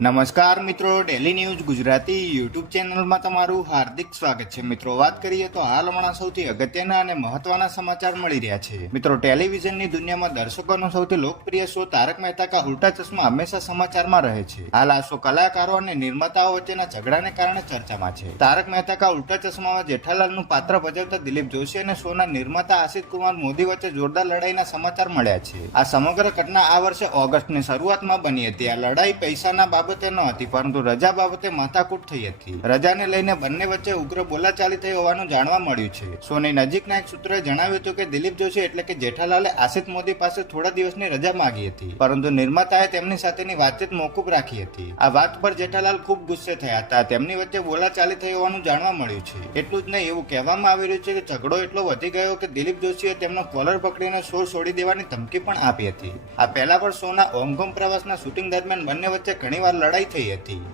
નમસ્કાર મિત્રો, daily news Gujarati YouTube ચેનલમાં તમારું હાર્દિક સ્વાગત છે. મિત્રો, વાત કરીએ તો હાલ હમણાં સૌથી અગત્યના અને મહત્વના સમાચાર મળી રહ્યા છે. મિત્રો, ટેલિવિઝનની દુનિયામાં દર્શકોનો સૌથી લોકપ્રિય શો તારક મહેતા કા ઉલ્ટા ચશ્મા હંમેશા સમાચારમાં રહે છે. હાલ આ શો કલાકારો અને નિર્માતાઓ વચ્ચેના ઝઘડાને કારણે ચર્ચામાં છે. તારક મહેતા કા ઉલ્ટા ચશ્મામાં જેઠાલાલનું પાત્ર ભજવતા દિલીપ જોશી અને શોના નિર્માતા આશિષ કુમાર મોદી વચ્ચે જોરદાર લડાઈના સમાચાર મળ્યા છે. આ સમગ્ર ઘટના આ વર્ષે ઓગસ્ટની શરૂઆતમાં બની હતી. આ લડાઈ પૈસાના બાબતે ન હતી, પરંતુ રજા બાબતે માથાકૂટ થઈ હતી. રજાને લઈને બંને વચ્ચે ઉગ્ર બોલાચાલી થઈ હોવાનું જાણવા મળ્યું છે. શોની નજીકના એક સૂત્રએ જણાવ્યું હતું કે દિલીપ જોશી એટલે કે જેઠાલાલે આશિષ મોદી પાસે થોડા દિવસની રજા માંગી હતી, પરંતુ નિર્માતાએ તેમની સાથેની વાતચીત મોકૂફ રાખી હતી. આ વાત પર જેઠાલાલ ખૂબ ગુસ્સે થયા હતા. તેમની વચ્ચે બોલાચાલી થઈ હોવાનું જાણવા મળ્યું છે. એટલું જ નહીં, એવું કહેવામાં આવી રહ્યું છે કે ઝઘડો એટલો વધી ગયો કે દિલીપ જોશીએ તેમનો કોલર પકડીને શો છોડી દેવાની ધમકી પણ આપી હતી. આ પહેલા પણ શોના હોંગકોંગ પ્રવાસના શૂટિંગ દરમિયાન બંને વચ્ચે ઘણીવાર લડાઈ થઈ હતી.